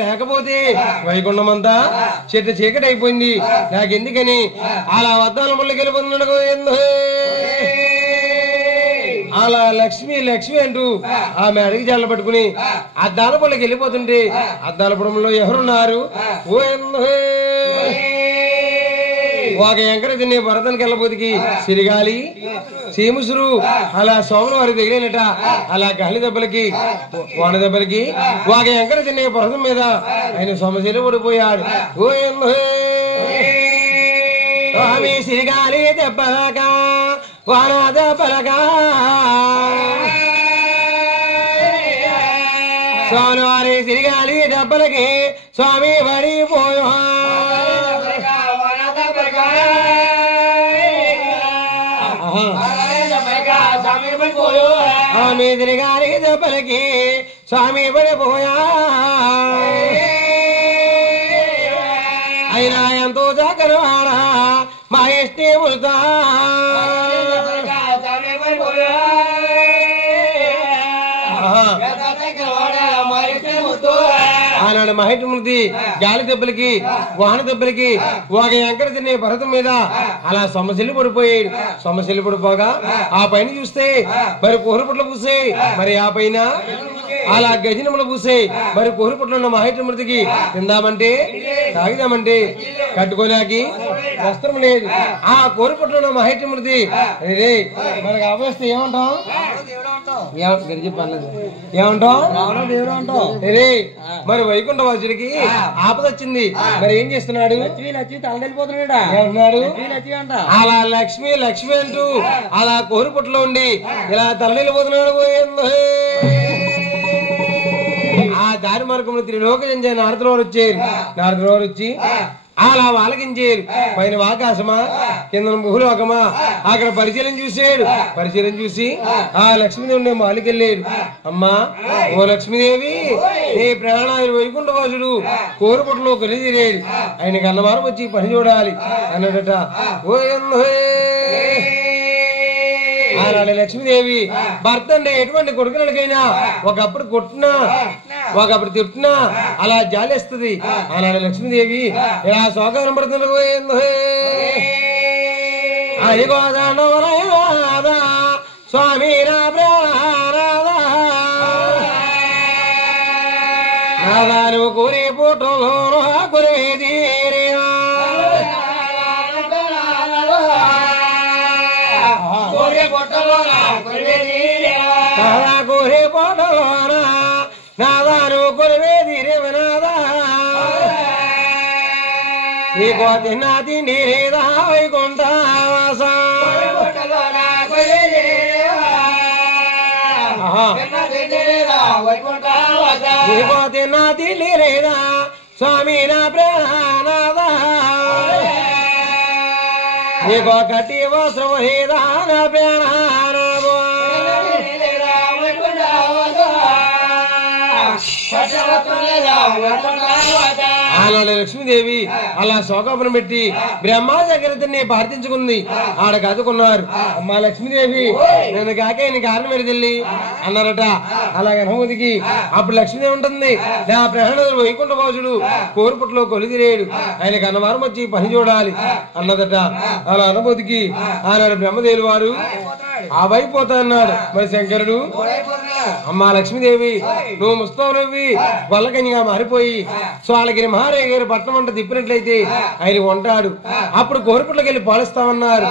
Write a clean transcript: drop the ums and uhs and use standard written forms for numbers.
లేకపోతే వైకుంఠమంతా చెట్టు చీకటి అయిపోయింది. నాకెందుకని అలా వద్దాల ముళ్ళకి వెళ్ళిపోతున్నాడు. అలా లక్ష్మి లక్ష్మి అంటూ ఆమె అడిగి జల్ల పట్టుకుని అద్దాల పొలకి వెళ్ళిపోతుంటే అద్దాల పొలంలో ఎవరున్నారు? ఒక ఎంకర తినే భరతానికి వెళ్ళబోతికి సిరిగాలి సీముసురు అలా సోమను వారికి తగిలినట. అలా గాలి దెబ్బలకి వాన దెబ్బలకి ఒక ఎంకర తినే భరతం మీద ఆయన సోమశీల పడిపోయాడు. స్వామి సిరిగాలి దెబ్బలగా వాన దెబ్బలగా సోమను వారి సిరిగాలి దెబ్బలకి స్వామి పడిపోయా. స్వామి తిరిగాలి దెబ్బలకి స్వామి పడిపోయా. అయినా ఎంతో జాగ్రవాడా మా ఇష్టే ములుతా. ఆనాడు మహిమూర్తి గాలి దెబ్బలకి వాహన దెబ్బలకి ఒక ఎంకర తినే భరతం మీద అలా సొమ్మసిల్లి పడిపోయాడు. సొమ్మసిల్లి పడిపోగా ఆ పైన చూస్తే మరి కోహరపుట్ల పూసే, మరి ఆ పైన అలా గజనములు పూసే. మరి కోహరపుట్ల ఉన్న మహిమూర్తికి తిందామంటే తాగిదామంటే కట్టుకోలేకి వస్త్రం లేదు. ఆ కోహరపుట్ల ఉన్న మహిమూర్తి రే మనకు అవస్థ ఏమంటాం? పర్లేదు ఏమంటాం? రే మరి వైకుంఠ వాసుడికి ఆపద వచ్చింది. మరి ఏం చేస్తున్నాడు? తలదెళ్ళిపోతున్నాడు. అలా లక్ష్మి లక్ష్మి అంటూ అలా కోరిపుట్లో ఉండి ఇలా తలదెళ్ళిపోతున్నాడు. ఆ దారి మార్గంలో త్రిలోక జంజాయి నారదుల వారు వచ్చారు. నారదుల వారు వచ్చి అలా ఆలకించారు. పైన ఆకాశమా కింద భూలోకమా అక్కడ పరిశీలన చూసాడు. పరిశీలన చూసి ఆ లక్ష్మీదేవి మాలికెళ్ళాడు. అమ్మా ఓ లక్ష్మీదేవి, నీ ప్రాణాలు వైకుంఠవాసుడు కోరుపుట్లో కలిసిరాడు. ఆయనకి అన్నవారం వచ్చి పని చూడాలి అన్నాడట. ఆనాడు లక్ష్మీదేవి భర్త అంటే ఎటువంటి కొడుకులకైనా ఒకప్పుడు కొట్టినా ఒకప్పుడు తిట్టినా అలా జాలేస్తుంది. ఆనాడు లక్ష్మీదేవి ఇలా సోకారం పడుతున్నది. అదిగోదానవరాదా స్వామి నాదాను కోరి పూటలో కొరివేది కోరే పోటలోనా నాదాను కొరివేది రేవనాదా. నీ కోతి నాది నీరేదా వైకుంఠవాసా. నీ కోతి నాది నీరేదా స్వామి నా ప్రాణనాదా. నీకొకటి వస్త్రం హేదా నా ప్రాణనాదా. ఆనాడు లక్ష్మీదేవి అలా శోకాపన పెట్టి బ్రహ్మా దగ్గరని ప్రార్థించుకుంది. ఆడ కదుకున్నారు. అమ్మా లక్ష్మీదేవి నేను కాక ఆయన కారణం పెడితెళ్ళి అన్నారట. అలాగే అనుమతికి అప్పుడు లక్ష్మీదేవి ఉంటుంది. నా ప్రాణుడు వైకుంఠవాసుడు కోరుపుట్లో కొలిదిరేడు, ఆయనకు అన్నవారం వచ్చి పని చూడాలి అన్నదట. అలా అనుమతికి ఆనాడు బ్రహ్మదేవులు వారు ఆ వైపోతా అన్నాడు. మరి శంకరుడు అమ్మా లక్ష్మీదేవి నువ్వు ముస్తావు నవ్వి గొల్లకన్యగా మారిపోయి వాళ్ళకి మహారాజు గారు పట్నం వంట తిప్పినట్లయితే ఆయన ఉంటాడు. అప్పుడు కోరుపుట్లకి వెళ్ళి పాలిస్తామన్నారు.